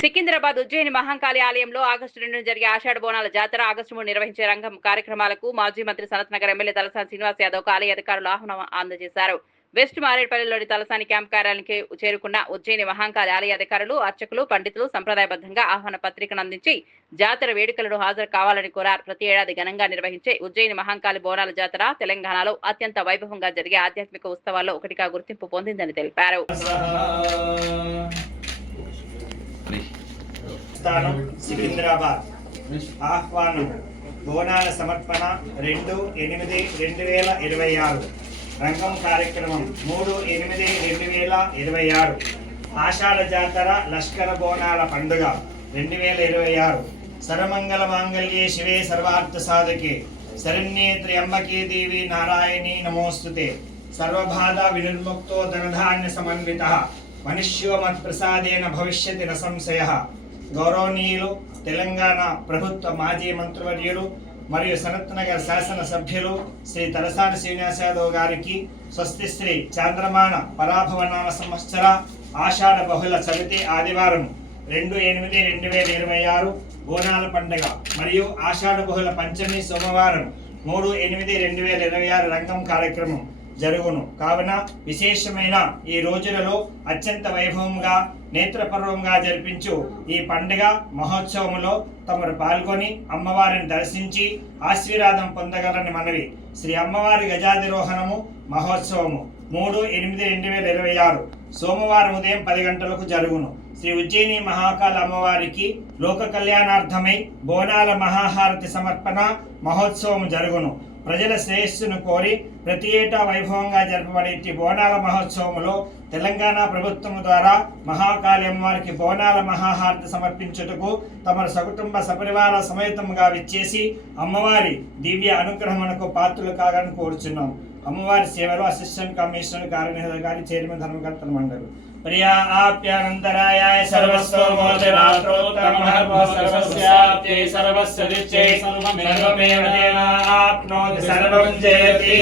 సికింద్రాబాద్ ఉజ్జయిని మహంకాళి ఆలయంలో ఆగస్టు 2 జరిగే ఆషాఢ బోనాల జాతర, ఆగస్టు 3 నిర్వహించే రంగం కార్యక్రమాలకు మాజీ మంత్రి సనత్ నగర్ ఎమ్మెల్యే తలసాని శ్రీనివాస్ యాదవ్ ఆలయ అధికారులు ఆహ్వానం అందజేశారు. వెస్ట్ మారేడుపల్లిలోని తలసాని క్యాంప్ కార్యాలయానికి చేరుకున్న ఉజ్జయిని మహంకాళి ఆలయ అధికారులు, అర్చకులు, పండితులు సంప్రదాయబద్ధంగా ఆహ్వాన పత్రికను అందించి జాతర వేడుకలను హాజరు కావాలని కోరారు. ప్రతి ఏడాది ఘనంగా నిర్వహించే ఉజ్జయిని మహంకాళి బోనాల జాతర తెలంగాణలో అత్యంత వైభవంగా జరిగే ఆధ్యాత్మిక ఉత్సవాల్లో ఒకటిగా గుర్తింపు పొందిందని తెలిపారు. సికింద్రాబాద్ ఆహ్వానం బోనాల సమర్పణ 2/8/2026 రంగం కార్యక్రమం 3/8/2026 ఆషాఢ జాతర లష్కర బోనాల పండుగ 2026 సర్వమంగళ మాంగళ్యే శివే సర్వార్థ సాధకే శరణ్యే త్ర్యంబకే దేవి నారాయణీ నమోస్తుతే సర్వబాధ వినిర్ముక్తో ధనధాన్య సమన్వితః మనుష్యో మత్ప్రసాదేన భవిష్యతి న సంశయః. గౌరవనీయులు తెలంగాణ ప్రభుత్వ మాజీ మంత్రివర్యులు మరియు సనత్ నగర్ శాసన సభ్యులు శ్రీ తలసాని శ్రీనివాస్ యాదవ్ గారికి స్వస్తి శ్రీ చాంద్రమాన పరాభవనామ సంవత్సర ఆషాఢ బహుళ చవితి ఆదివారం 2/8/2026 బోనాల పండుగ మరియు ఆషాఢ బహుళ పంచమి సోమవారం 3/8/2026 రంగం కార్యక్రమం జరుగును. కావున విశేషమైన ఈ రోజులలో అత్యంత వైభవంగా నేత్రపర్వంగా జరిపించు ఈ పండుగ మహోత్సవంలో తమరు పాల్గొని అమ్మవారిని దర్శించి ఆశీర్వాదం పొందగలని మనవి. శ్రీ అమ్మవారి గజాధిరోహణము మహోత్సవము 3/8/2026 సోమవారం ఉదయం 10 గంటలకు జరుగును. శ్రీ ఉజ్జయిని మహాకాళ అమ్మవారికి లోక కళ్యాణార్థమై బోనాల మహాహారతి సమర్పణ మహోత్సవం జరుగును. ప్రజల శ్రేయస్సును కోరి ప్రతి ఏటా వైభవంగా జరపబడే బోనాల మహోత్సవంలో తెలంగాణ ప్రభుత్వం ద్వారా మహాకాళి అమ్మవారికి బోనాల మహాహారతి సమర్పించుటకు తమ సకుటుంబ సపరివార సమేతంగా విచ్చేసి అమ్మవారి దివ్య అనుగ్రహమునకు పాత్రలు కాగాలని కోరుచున్నాం. అమ్మవారి సేవలో అసిస్టెంట్ కమిషనర్ కార్యనిర్వహణాధికారి చైర్మన్ ధర్మకర్తల మండలి ప్రియా ఆప్యానంతరాయాయ సర్వస్వమోచనాత్రోత్తమః సర్వస్యాప్త్యై సర్వస్య దిచ్చై సర్వమేవ ఆప్నోతి సర్వం జయతి.